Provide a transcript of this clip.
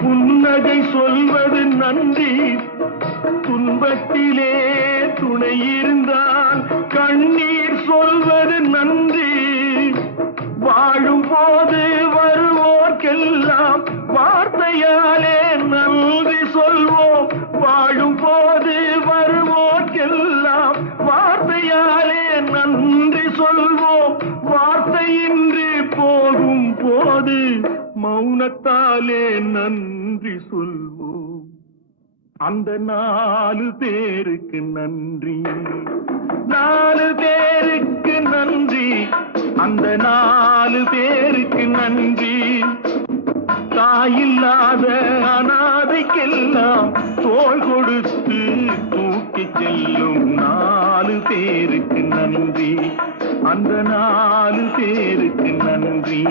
புன்னகை சொல்வது நன்றி. துன்பத்திலே துணை இருந்தால் கண்ணீர் சொல்வது நன்றி. வாழும் போது வருவோர்க்கெல்லாம் வார்த்தையாலே நன்றி சொல்வோம். வாழும் போது வருவோர்க்கெல்லாம் வார்த்தையாலே நன்றி சொல்வோம். வார்த்தையின்றி போகும் போது மௌனத்தாலே நன்றி சொல்வோம். அந்த 4 பேருக்கு நன்றி, 4 பேருக்கு நன்றி, அந்த 4 பேருக்கு நன்றி. தாயில்லாத அனாதைக்கெல்லாம் தோள் கொடுத்து தூக்கி செல்லும் 4 பேருக்கு நன்றி, அந்த 4 பேருக்கு நன்றி.